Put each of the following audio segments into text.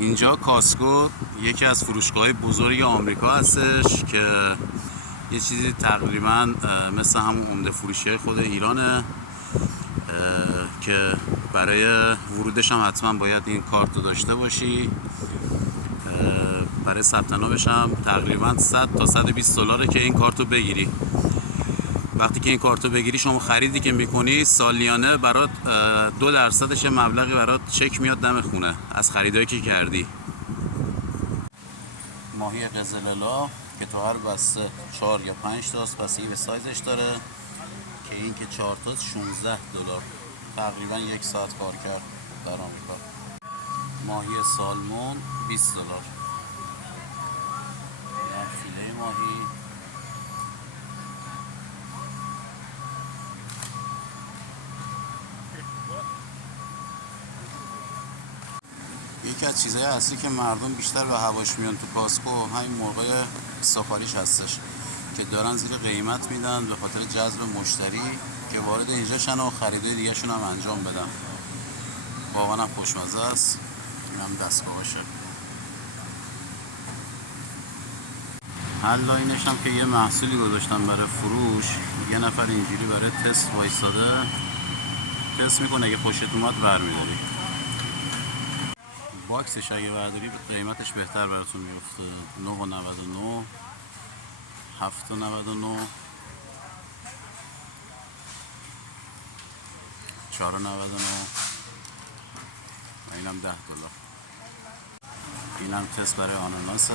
اینجا کاسکو یکی از فروشگاه‌های بزرگ آمریکا هستش که یه چیزی تقریبا مثل همون عمده فروشی خود ایرانه که برای ورودش هم حتما باید این کارت رو داشته باشی. برای ثبت نامش هم تقریبا 100 تا 120 دلاره که این کارت رو بگیری. وقتی که این کارت رو بگیری شما خریدی که میکنی سالیانه برات 2% مبلغی برات چک میاد دم خونه از خریدایی که کردی. ماهی قزل‌آلا که تو هر بسته 4 یا 5 تاست، بستگی به سایزش داره که این که 4 تاست 16 دلار، تقریبا 1 ساعت کار کرد در آمریکا. ماهی سالمون 20 دلار. فیله ماهی یکی از چیزهای اصلی که مردم بیشتر به هواش میان تو کاسکو همین مرغای سافاریش هستش که دارن زیر قیمت میدن به خاطر جذب مشتری که وارد اینجا شن و خریدای دیگه شون هم انجام بدن. واقعا هم خوشمزه است. این هم دستگاهاشه. هر لاینش هم که یه محصولی گذاشتن برای فروش، یه نفر اینجوری برای تست وایساده تست میکنه، اگه خوشت اومد برمیداری. باکسش اگه برداری به قیمتش بهتر براتون میفته. 9.99، 7.99، 4.99 و اینم 10 دلار. اینم تست برای آناناسه.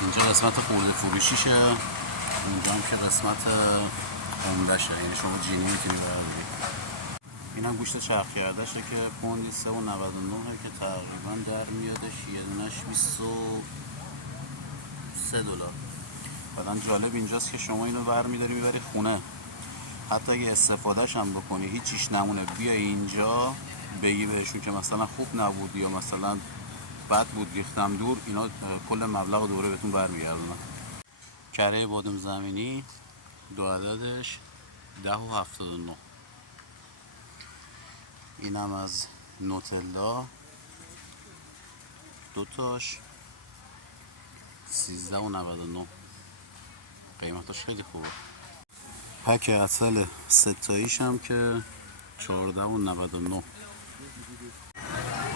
اینجا قسمت خورده فروشیشه، اونجا هم که قسمت عمرشه، یعنی شما جینی میتونی برداری. اینم گوشت چرخ کردهشه که پوندی 3.99 که تقریبا در میادش یه دونش 23 دلار. بعدم جالب اینجاست که شما اینو برمیداری میبری خونه، حتی اگه استفادهش هم بکنی هیچیش نمونه، بیا اینجا بگی بهشون که مثلا خوب نبود یا مثلا بد بود ریختم دور، اینا کل مبلغ دوره بهتون برمیگردونن. کره بادام زمینی 2 عددش 10.79. اینم از نوتلا 2 تاش 13.99. قیمتاش خیلی خوبه. پک عسل 3 تاییش هم که 14.99.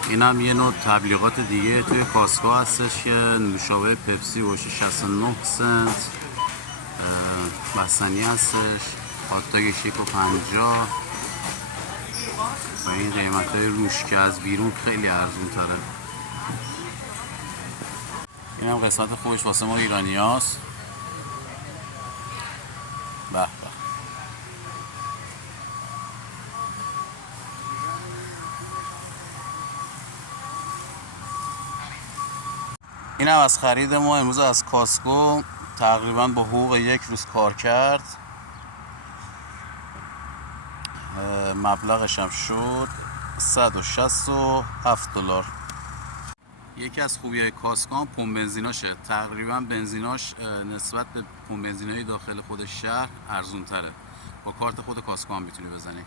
این هم یه نوع تبلیغات دیگه توی کاسکو هستش که نوشابه پپسی باشه 69 سنت، بستنی هستش، هات‌داگ 6.50 و این قیمت های روش که از بیرون خیلی ارزون تره. این هم قسمت خوبش واسه ما ایرانی هاست. به به. این هم از خرید ما امروز از کاسکو، تقریبا با حقوق 1 روز کار کرد. مبلغش هم شد 167 دلار. یکی از خوبی‌های کاسکو هم پمپ بنزیناشه. تقریبا بنزیناش نسبت به پمپ بنزینای داخل خود شهر ارزون تره. با کارت خود کاسکو هم میتونی بزنی.